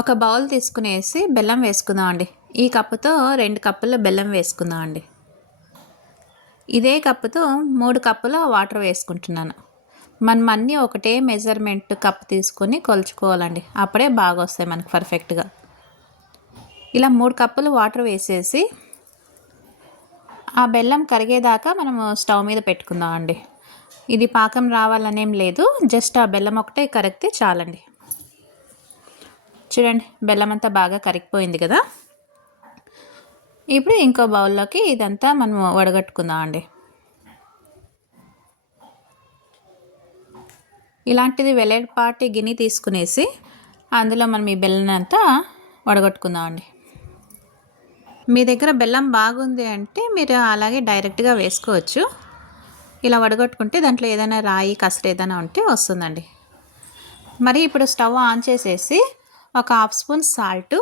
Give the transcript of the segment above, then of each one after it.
ఒక బౌల్ తీసుకునేసి బెల్లం వేసుకుందాం అండి. ఈ కప్పుతో 2 కప్పుల బెల్లం వేసుకుందాం అండి. ఇదే కప్పుతో 3 కప్పుల వాటర్ వేసుకుంటున్నాను. మనం అన్నీ ఒకటే మెజర్మెంట్ కప్ తీసుకొని కొలుచుకోవాలండి. అప్పుడే బాగా వస్తాయి మనకు పర్ఫెక్ట్గా. ఇలా 3 కప్పులు వాటర్ వేసేసి ఆ బెల్లం కరిగేదాకా మనము స్టవ్ మీద పెట్టుకుందాం అండి. ఇది పాకం రావాలనేం లేదు, జస్ట్ ఆ బెల్లం ఒకటే కరిగితే చాలండి. చూడండి, బెల్లం అంతా బాగా కరిగిపోయింది కదా. ఇప్పుడు ఇంకో బౌల్లోకి ఇదంతా మనం వడగట్టుకుందాం అండి. ఇలాంటిది వెడల్పాటి గిన్నె తీసుకునేసి అందులో మనం ఈ బెల్లం అంతా వడగట్టుకుందాం అండి. మీ దగ్గర బెల్లం బాగుంది అంటే మీరు అలాగే డైరెక్ట్గా వేసుకోవచ్చు. ఇలా వడగట్టుకుంటే దాంట్లో ఏదైనా రాయి కసరు ఏదైనా ఉంటే వస్తుందండి. మరి ఇప్పుడు స్టవ్ ఆన్ చేసేసి ఒక హాఫ్ స్పూన్ సాల్ట్,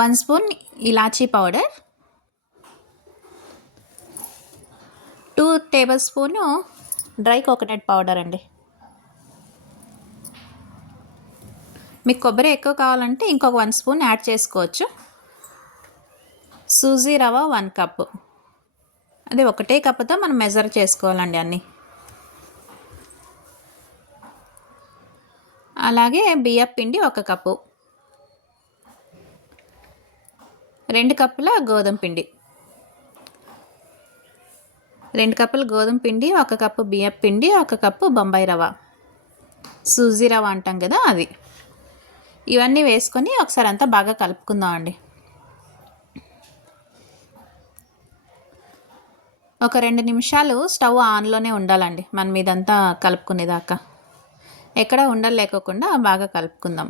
1 స్పూన్ ఇలాచీ powder, 2 table spoon dry coconut powder అండి. మీకు కొబ్బరి ఎక్కువ కావాలంటే ఇంకొక 1 స్పూన్ యాడ్ చేసుకోవచ్చు. సూజీ రవ్వ 1 కప్పు. అదే ఒకటే కప్పుతో మనం మెజర్ చేసుకోవాలండి అన్నీ. అలాగే బియ్యం పిండి 1 కప్పు, 2 కప్పుల గోధుమ పిండి, 2 కప్పుల గోధుమ పిండి, 1 కప్పు బియ్యం పిండి, 1 కప్పు బొంబాయి రవ్వ, సూజీ రవ్వ అంటాం కదా అది. ఇవన్నీ వేసుకొని ఒకసారి అంతా బాగా కలుపుకుందాం అండి. ఒక 2 నిమిషాలు స్టవ్ ఆన్లోనే ఉండాలండి మనం ఇదంతా కలుపుకునేదాకా. ఎక్కడ ఉండలు లేకోకుండా బాగా కలుపుకుందాం.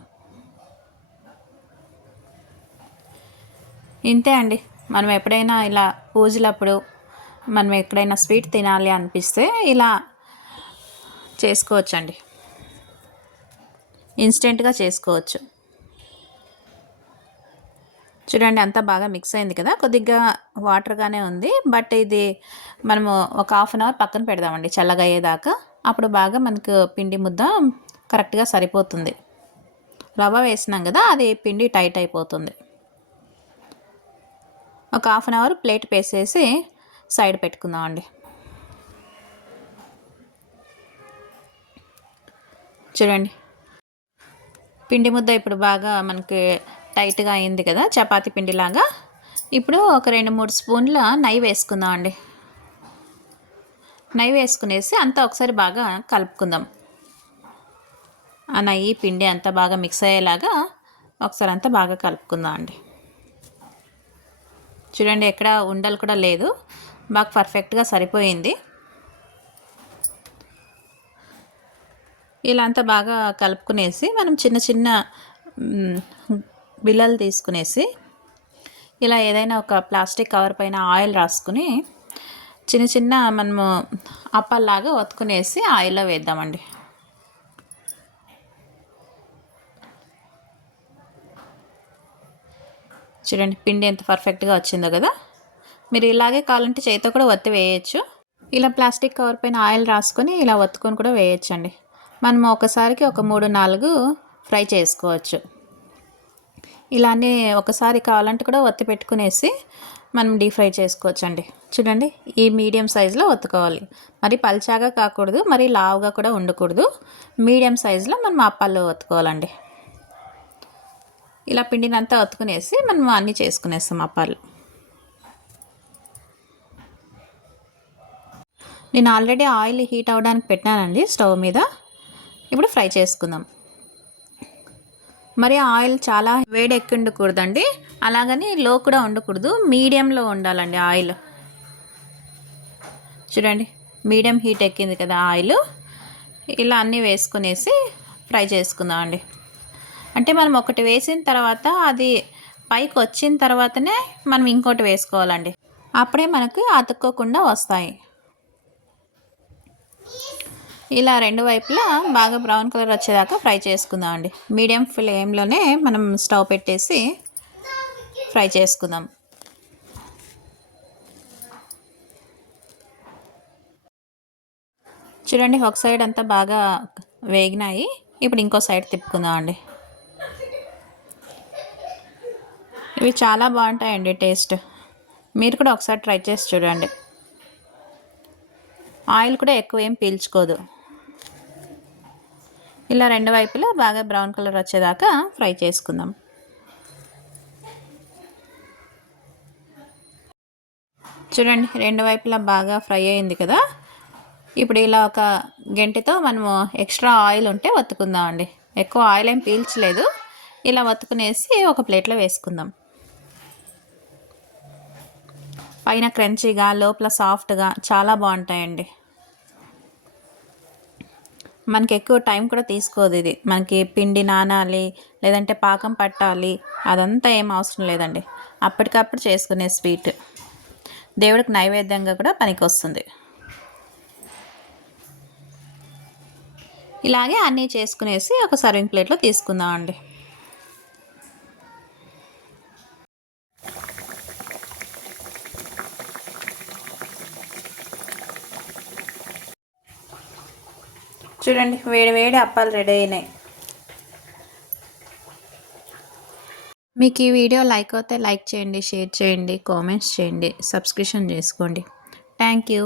ఇంతే అండి. మనం ఎప్పుడైనా ఇలా పూజలప్పుడు మనం ఎక్కడైనా స్వీట్ తినాలి అనిపిస్తే ఇలా చేసుకోవచ్చండి. ఇన్స్టెంట్గా చేసుకోవచ్చు. చూడండి, అంతా బాగా మిక్స్ అయింది కదా. కొద్దిగా వాటర్గానే ఉంది, బట్ ఇది మనము ఒక హాఫ్ అన్ అవర్ పక్కన పెడదామండి చల్లగా అయ్యేదాకా. అప్పుడు బాగా మనకు పిండి ముద్ద కరెక్ట్గా సరిపోతుంది. రవ్వ వేసినాం కదా, అది పిండి టైట్ అయిపోతుంది. ఒక హాఫ్ అన్ అవర్ ప్లేట్ వేసేసి సైడ్ పెట్టుకుందామండి. చూడండి, పిండి ముద్ద ఇప్పుడు బాగా మనకి టైట్గా అయింది కదా, చపాతీ పిండిలాగా. ఇప్పుడు ఒక 2-3 స్పూన్ల నెయ్యి వేసుకుందాం అండి. నెయ్యి వేసుకునేసి అంతా ఒకసారి బాగా కలుపుకుందాం. ఆ నెయ్యి పిండి అంతా బాగా మిక్స్ అయ్యేలాగా ఒకసారి అంతా బాగా కలుపుకుందాం అండి. చూడండి, ఎక్కడ ఉండలు కూడా లేదు, బాగా పర్ఫెక్ట్గా సరిపోయింది. ఇలా అంతా బాగా కలుపుకునేసి మనం చిన్న చిన్న బిళ్ళలు తీసుకునేసి ఇలా ఏదైనా ఒక ప్లాస్టిక్ కవర్ పైన ఆయిల్ రాసుకుని చిన్న చిన్న మనము అప్పల్లాగా ఒత్తుకునేసి ఆయిల్లో వేద్దామండి. చూడండి, పిండి ఎంత పర్ఫెక్ట్గా వచ్చిందో కదా. మీరు ఇలాగే కావాలంటే చేతితో కూడా ఒత్తి వేయచ్చు. ఇలా ప్లాస్టిక్ కవర్ పైన ఆయిల్ రాసుకొని ఇలా ఒత్తుకొని కూడా వేయచ్చండి. మనం ఒకసారికి ఒక 3-4 ఫ్రై చేసుకోవచ్చు. ఇలానే ఒకసారి కావాలంటే కూడా ఒత్తి పెట్టుకునేసి మనం డీప్ ఫ్రై చేసుకోవచ్చండి. చూడండి, ఈ మీడియం సైజులో ఒత్తుకోవాలి. మరి పల్చాగా కాకూడదు, మరి లావుగా కూడా ఉండకూడదు. మీడియం సైజులో మనం అప్పాలు ఒత్తుకోవాలండి. ఇలా పిండినంతా ఒత్తుకునేసి మనం అన్నీ చేసుకునేస్తాం అప్పాలు. నేను ఆల్రెడీ ఆయిల్ హీట్ అవ్వడానికి పెట్టానండి స్టవ్ మీద. ఇప్పుడు ఫ్రై చేసుకుందాం. మరి ఆయిల్ చాలా వేడెక్కి ఉండకూడదండి, అలాగని లో కూడా ఉండకూడదు, మీడియంలో ఉండాలండి ఆయిల్. చూడండి, మీడియం హీట్ ఎక్కింది కదా ఆయిల్. ఇలా అన్నీ వేసుకునేసి ఫ్రై చేసుకుందాం అండి. అంటే మనం ఒకటి వేసిన తర్వాత అది పైకి వచ్చిన తర్వాతనే మనం ఇంకోటి వేసుకోవాలండి. అప్పుడే మనకు అతుక్కోకుండా వస్తాయి. ఇలా 2 వైపులా బాగా బ్రౌన్ కలర్ వచ్చేదాకా ఫ్రై చేసుకుందాం అండి. మీడియం ఫ్లేమ్లోనే మనం స్టవ్ పెట్టేసి ఫ్రై చేసుకుందాం. చూడండి, ఒక సైడ్ అంతా బాగా వేగినాయి. ఇప్పుడు ఇంకో సైడ్ తిప్పుకుందాం అండి. ఇవి చాలా బాగుంటాయండి టేస్ట్. మీరు కూడా ఒకసారి ట్రై చేసి చూడండి. ఆయిల్ కూడా ఎక్కువ ఏం పీల్చుకోదు. ఇలా రెండు వైపులా బాగా బ్రౌన్ కలర్ వచ్చేదాకా ఫ్రై చేసుకుందాం. చూడండి, రెండు వైపులా బాగా ఫ్రై అయింది కదా. ఇప్పుడు ఇలా ఒక గంటెతో మనము ఎక్స్ట్రా ఆయిల్ ఉంటే వత్తుకుందామండి. ఎక్కువ ఆయిల్ ఏం పీల్చలేదు. ఇలా వత్తుకునేసి ఒక ప్లేట్లో వేసుకుందాం. పైన క్రంచీగా, లోపల సాఫ్ట్గా చాలా బాగుంటాయండి. మనకి ఎక్కువ టైం కూడా తీసుకోదు ఇది. మనకి పిండి నానాలి, లేదంటే పాకం పట్టాలి, అదంతా ఏం అవసరం లేదండి. అప్పటికప్పుడు చేసుకునే స్వీట్. దేవుడికి నైవేద్యంగా కూడా పనికి వస్తుంది. ఇలాగే అన్నీ చేసుకునేసి ఒక సర్వింగ్ ప్లేట్లో తీసుకుందామండి. చూడండి, వేడి వేడి అప్పాలు రెడీ అయినాయి. మీకు ఈ వీడియో లైక్ అయితే లైక్ చేయండి, షేర్ చేయండి, కామెంట్స్ చేయండి, సబ్స్క్రిప్షన్ చేసుకోండి. Thank you.